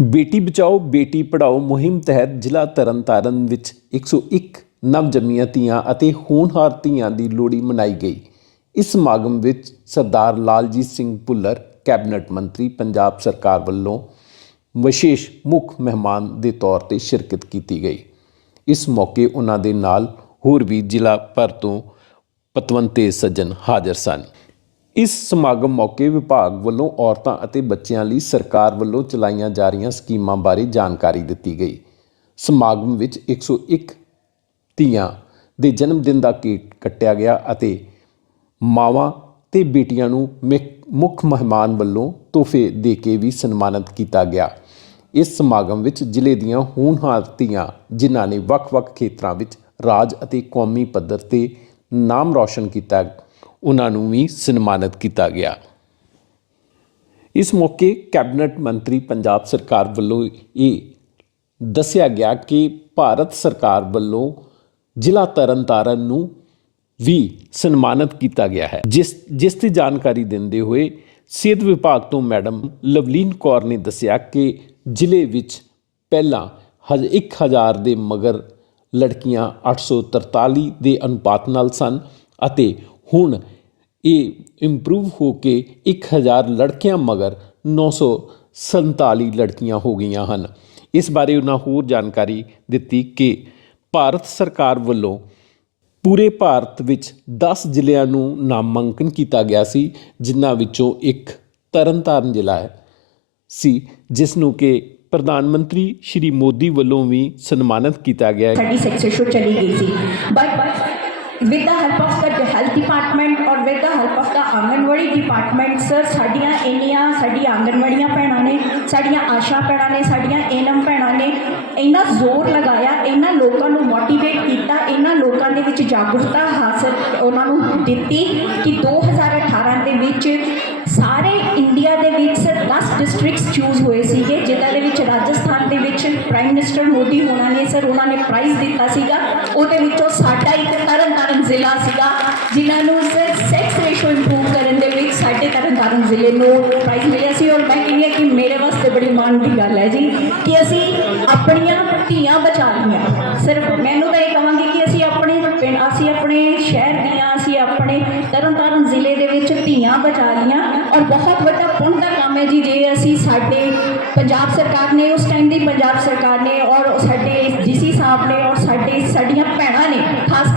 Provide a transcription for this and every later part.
ਬੇਟੀ ਬਚਾਓ, ਬੇਟੀ ਪੜ੍ਹਾਓ ਮੁਹਿੰਮ ਤਹਿਤ ਜ਼ਿਲ੍ਹਾ ਤਰਨਤਾਰਨ ਵਿੱਚ 101 ਨਵਜੰਮੀਆਂ ਧੀਆਂ ਅਤੇ ਹੋਣਹਾਰ ਧੀਆਂ ਦੀ ਲੋਹੜੀ ਮਨਾਈ ਗਈ। ਇਸ ਸਮਾਗਮ ਵਿੱਚ ਸਰਦਾਰ ਲਾਲਜੀਤ ਸਿੰਘ ਭੁੱਲਰ, ਕੈਬਨਿਟ ਮੰਤਰੀ, ਪੰਜਾਬ ਸਰਕਾਰ ਵੱਲੋਂ ਵਿਸ਼ੇਸ਼ ਮੁੱਖ ਮਹਿਮਾਨ ਦੇ ਤੌਰ ਤੇ ਸ਼ਿਰਕਤ ਕੀਤੀ ਗਈ। ਇਸ ਮੌਕੇ ਉਹਨਾਂ ਦੇ ਨਾਲ ਹੋਰ ਵੀ ਜ਼ਿਲ੍ਹਾ ਭਰ ਤੋਂ ਪਤਵੰਤੇ ਸੱਜਣ ਹਾਜ਼ਰ ਸਨ। ਇਸ ਸਮਾਗਮ ਮੌਕੇ ਵਿਭਾਗ ਵੱਲੋਂ ਔਰਤਾਂ ਅਤੇ ਬੱਚਿਆਂ ਲਈ ਸਰਕਾਰ ਵੱਲੋਂ ਚਲਾਈਆਂ ਜਾ ਰਹੀਆਂ ਸਕੀਮਾਂ ਬਾਰੇ ਜਾਣਕਾਰੀ ਦਿੱਤੀ ਗਈ। ਸਮਾਗਮ ਵਿੱਚ 101 ਧੀਆਂ ਦੇ ਜਨਮ ਦਿਨ ਦਾ ਕੇਕ ਕੱਟਿਆ ਗਿਆ ਅਤੇ ਮਾਵਾਂ ਤੇ ਬੇਟੀਆਂ ਨੂੰ ਮਿਕ- ਮੁੱਖ ਮਹਿਮਾਨ ਵੱਲੋਂ ਤੋਹਫੇ ਦੇ ਕੇ ਵੀ ਸਨਮਾਨਿਤ ਕੀਤਾ ਗਿਆ। ਇਸ ਸਮਾਗਮ ਵਿੱਚ ਜ਼ਿਲ੍ਹੇ ਦੀਆਂ ਹੋਣਹਾਰ ਧੀਆਂ, ਜਿਨ੍ਹਾਂ ਨੇ ਵੱਖ-ਵੱਖ ਖੇਤਰਾਂ ਵਿੱਚ ਰਾਜ ਅਤੇ ਕੌਮੀ ਪੱਧਰ ਤੇ ਨਾਮ ਰੌਸ਼ਨ ਕੀਤਾ ਉਹਨਾਂ ਨੂੰ ਵੀ ਸਨਮਾਨਿਤ ਕੀਤਾ ਗਿਆ। ਇਸ ਮੌਕੇ ਕੈਬਨਿਟ ਮੰਤਰੀ ਪੰਜਾਬ ਸਰਕਾਰ ਵੱਲੋਂ ਇਹ ਦੱਸਿਆ ਗਿਆ ਕਿ ਭਾਰਤ ਸਰਕਾਰ ਵੱਲੋਂ ਜ਼ਿਲ੍ਹਾ ਤਰਨਤਾਰਨ ਨੂੰ ਵੀ ਸਨਮਾਨਿਤ ਕੀਤਾ ਗਿਆ ਹੈ। ਜਿਸ ਜਿਸ ਦੀ ਜਾਣਕਾਰੀ ਦਿੰਦੇ ਹੋਏ ਸਿਹਤ ਵਿਭਾਗ ਤੋਂ ਮੈਡਮ ਲਵਲੀਨ ਕੌਰ ਨੇ ਦੱਸਿਆ ਕਿ ਜ਼ਿਲ੍ਹੇ ਵਿੱਚ ਪਹਿਲਾਂ ਹਜ 1000 ਦੇ ਮਗਰ ਲੜਕੀਆਂ 843 ਦੇ ਅਨੁਪਾਤ ਨਾਲ ਸਨ ਅਤੇ ਹੁਣ ਇਹ ਇੰਪਰੂਵ ਹੋ ਕੇ 1000 ਲੜਕੀਆਂ ਮਗਰ 947 ਲੜਕੀਆਂ ਹੋ ਗਈਆਂ ਹਨ। ਇਸ ਬਾਰੇ ਉਹਨਾਂ ਹੋਰ ਜਾਣਕਾਰੀ ਦਿੱਤੀ ਕਿ ਭਾਰਤ ਸਰਕਾਰ ਵੱਲੋਂ ਪੂਰੇ ਭਾਰਤ ਵਿੱਚ 10 ਜ਼ਿਲ੍ਹਿਆਂ ਨੂੰ ਨਾਮਾਂਕਨ ਕੀਤਾ ਗਿਆ ਸੀ, ਜਿਨ੍ਹਾਂ ਵਿੱਚੋਂ ਇੱਕ ਤਰਨਤਾਰਨ ਜ਼ਿਲ੍ਹਾ ਹੈ, ਸੀ, ਜਿਸ ਨੂੰ ਕਿ ਪ੍ਰਧਾਨ ਮੰਤਰੀ ਸ਼੍ਰੀ ਮੋਦੀ ਵੱਲੋਂ ਵੀ ਸਨਮਾਨਿਤ ਕੀਤਾ ਗਿਆ ਹੈ। ਸਾਡੀ ਸਕਸੈਸ ਚਲੀ ਗਈ ਸੀ। But with the help of the health department ਔਰ with the help of the Anganwadi department sir ਸਾਡੀਆਂ ਇੰਨੀਆਂ, ਸਾਡੀਆਂ ਆਂਗਨਵਾੜੀਆਂ ਭੈਣਾਂ ਨੇ, ਸਾਡੀਆਂ ਆਸ਼ਾ ਭੈਣਾਂ ਨੇ, ਸਾਡੀਆਂ ਏਨਮ ਭੈਣਾਂ ਨੇ ਇੰਨਾ ਜ਼ੋਰ ਲਗਾਇਆ ਇਹਨਾਂ ਲੋਕਾਂ ਨੂੰ ਮੋਟੀਵੇਟ ਕੀਤਾ ਇਹਨਾਂ ਲੋਕਾਂ ਦੇ ਵਿੱਚ ਜਾਗਰੂਕਤਾ ਹਾਸਲ ਉਹਨਾਂ ਨੂੰ ਦਿੱਤੀ ਕਿ 2018 ਦੇ ਵਿੱਚ ਸਾਰੇ ਇੰਡੀਆ ਦੇ ਵਿੱਚ ਸਰ 10 ਡਿਸਟ੍ਰਿਕਟਸ ਚੂਜ਼ ਹੋਏ ਸੀਗੇ, ਜਿਨ੍ਹਾਂ ਦੇ ਵਿੱਚ ਰਾਜਸਥਾਨ ਦੇ ਵਿੱਚ ਪ੍ਰਾਈਮ ਮਿਨਿਸਟਰ ਮੋਦੀ ਹੋਣਾ ਨੇ ਸਰ ਉਹਨਾਂ ਨੇ ਪ੍ਰਾਈਜ਼ ਦਿੱਤਾ ਸੀਗਾ, ਉਹਦੇ ਵਿੱਚੋਂ ਜ਼ਿਲ੍ਹਾ ਸੀਗਾ, ਜਿਨ੍ਹਾਂ ਨੂੰ ਸਰ ਸੈਕਸ ਰੇਸ਼ੋ ਇੰਪਰੂਵ ਕਰਨ ਦੇ ਵਿੱਚ ਸਾਡੇ ਤਰਨਤਾਰਨ ਜ਼ਿਲ੍ਹੇ ਨੂੰ ਪ੍ਰਾਈਜ਼ ਮਿਲਿਆ ਸੀ। ਔਰ ਮੈਂ ਕਹਿੰਦੀ ਹਾਂ ਕਿ ਮੇਰੇ ਵਾਸਤੇ ਬੜੀ ਮਾਣ ਦੀ ਗੱਲ ਹੈ ਜੀ ਕਿ ਅਸੀਂ ਆਪਣੀਆਂ ਧੀਆਂ ਬਚਾ ਲਈਆਂ। ਸਿਰਫ ਮੈਨੂੰ ਤਾਂ ਇਹ ਕਹਾਂਗੀ ਕਿ ਅਸੀਂ ਆਪਣੇ ਪਿੰਡ ਅਸੀਂ ਆਪਣੇ ਸ਼ਹਿਰ ਦੀਆਂ, ਅਸੀਂ ਆਪਣੇ ਤਰਨਤਾਰਨ ਜ਼ਿਲ੍ਹੇ ਦੇ ਵਿੱਚ ਧੀਆਂ ਬਚਾ ਲਈਆਂ। ਔਰ ਬਹੁਤ ਵੱਡਾ ਪੁੰਨ ਦਾ ਕੰਮ ਹੈ ਜੀ, ਜੇ ਅਸੀਂ ਸਾਡੇ ਪੰਜਾਬ ਸਰਕਾਰ ਨੇ, ਉਸ ਟਾਈਮ ਦੀ ਪੰਜਾਬ ਸਰਕਾਰ ਨੇ ਔਰ ਸਾਡੇ ਡੀਸੀ ਸਾਹਿਬ ਨੇ ਔਰ ਸਾਡੇ ਸਾਡੀਆਂ ਭੈਣਾਂ ਨੇ, ਖਾਸ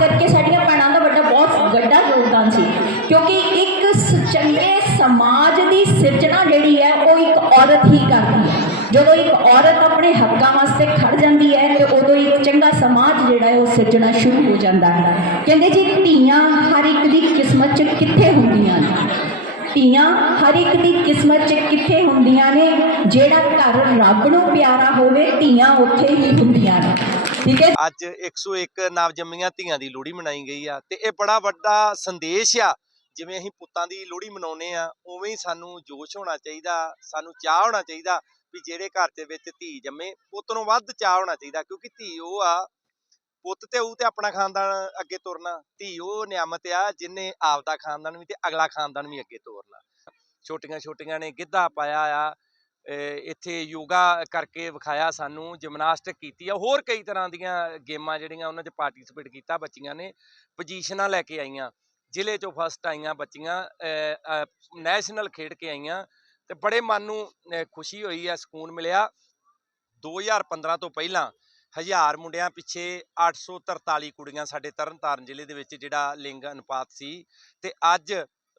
ਜਦੋਂ ਇੱਕ ਔਰਤ ਆਪਣੇ ਹੱਕਾਂ ਵਾਸਤੇ ਖੜ ਜਾਂਦੀ ਹੈ ਤੇ ਉਦੋਂ ਇੱਕ ਚੰਗਾ ਸਮਾਜ ਜਿਹੜਾ ਹੈ ਉਹ ਸਿਰਜਣਾ ਸ਼ੁਰੂ ਹੋ ਜਾਂਦਾ ਹੈ। ਕਹਿੰਦੇ ਜੀ, ਧੀਆਂ ਹਰ ਇੱਕ ਦੀ ਕਿਸਮਤ 'ਚ ਕਿੱਥੇ ਹੁੰਦੀਆਂ ਨੇ? ਧੀਆਂ ਹਰ ਇੱਕ ਦੀ ਕਿਸਮਤ 'ਚ ਕਿੱਥੇ ਹੁੰਦੀਆਂ ਨੇ? ਜਿਹੜਾ ਘਰ ਰੱਬ ਨੂੰ ਪਿਆਰਾ ਹੋਵੇ, ਧੀਆਂ ਉੱਥੇ ਹੀ ਹੁੰਦੀਆਂ ਨੇ। ਠੀਕ ਹੈ ਅੱਜ 101 ਨਵਜੰਮੀਆਂ ਧੀਆਂ ਦੀ ਲੋਹੜੀ ਮਨਾਈ ਗਈ ਆ ਤੇ ਇਹ ਬੜਾ ਵੱਡਾ ਸੰਦੇਸ਼ ਆ। ਜਿਵੇਂ ਅਸੀਂ ਪੁੱਤਾਂ ਦੀ ਲੋਹੜੀ ਮਨਾਉਨੇ ਆ, ਉਵੇਂ ਹੀ ਸਾਨੂੰ ਜੋਸ਼ ਹੋਣਾ ਚਾਹੀਦਾ, ਸਾਨੂੰ ਚਾਹ ਹੋਣਾ ਚਾਹੀਦਾ ਵੀ ਜਿਹੜੇ ਘਰ ਦੇ ਵਿੱਚ ਧੀ ਜੰਮੇ, ਪੁੱਤ ਨੂੰ ਵੱਧ ਚਾਹ ਹੋਣਾ ਚਾਹੀਦਾ, ਕਿਉਂਕਿ ਧੀ ਉਹ ਆ, ਪੁੱਤ ਤੇ ਉਹ ਤੇ ਆਪਣਾ ਖਾਨਦਾਨ ਅੱਗੇ ਤੁਰਨਾ, ਧੀ ਉਹ ਨਿਆਮਤ ਆ ਜਿਨੇ ਆਪਦਾ ਖਾਨਦਾਨ ਵੀ ਤੇ ਅਗਲਾ ਖਾਨਦਾਨ ਵੀ ਅੱਗੇ ਤੋਰਨਾ। ਛੋਟੀਆਂ ਛੋਟੀਆਂ ਨੇ ਗਿੱਧਾ ਪਾਇਆ ਆ ਇੱਥੇ ਯੋਗਾ ਕਰਕੇ ਵਿਖਾਇਆ ਸਾਨੂੰ, ਜਿਮਨਾਸਟਿਕ ਕੀਤੀ ਆ, ਹੋਰ ਕਈ ਤਰ੍ਹਾਂ ਦੀਆਂ ਗੇਮਾਂ ਜਿਹੜੀਆਂ ਉਹਨਾਂ 'ਚ ਪਾਰਟਿਸਿਪੇਟ ਕੀਤਾ ਬੱਚੀਆਂ ਨੇ ਪੋਜੀਸ਼ਨਾਂ ਲੈ ਕੇ ਆਈਆਂ, ਜ਼ਿਲ੍ਹੇ 'ਚੋਂ ਫਸਟ ਆਈਆਂ ਬੱਚੀਆਂ ਨੈਸ਼ਨਲ ਖੇਡ ਕੇ ਆਈਆਂ ਤੇ ਬੜੇ ਮਨ ਨੂੰ ਖੁਸ਼ੀ ਹੋਈ ਹੈ ਸਕੂਨ ਮਿਲਿਆ। 2015 ਤੋਂ ਪਹਿਲਾਂ ਹਜ਼ਾਰ ਮੁੰਡਿਆਂ ਪਿੱਛੇ 843 ਕੁੜੀਆਂ ਸਾਡੇ ਤਰਨਤਾਰਨ ਜ਼ਿਲ੍ਹੇ ਦੇ ਵਿੱਚ ਜਿਹੜਾ ਲਿੰਗ ਅਨੁਪਾਤ ਸੀ ਤੇ ਅੱਜ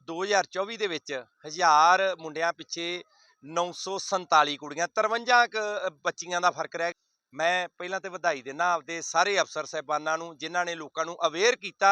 2024 ਦੇ ਵਿੱਚ ਹਜ਼ਾਰ ਮੁੰਡਿਆਂ ਪਿੱਛੇ 947 ਕੁੜੀਆਂ 53 ਕੁ ਬੱਚੀਆਂ ਦਾ ਫ਼ਰਕ ਰਹਿ ਮੈਂ ਪਹਿਲਾਂ ਤੇ ਵਧਾਈ ਦਿੰਦਾ ਆਪਦੇ ਸਾਰੇ ਅਫਸਰ ਸਹਿਬਾਨਾਂ ਨੂੰ, ਜਿਨ੍ਹਾਂ ਨੇ ਲੋਕਾਂ ਨੂੰ ਅਵੇਅਰ ਕੀਤਾ।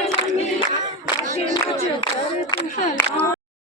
太高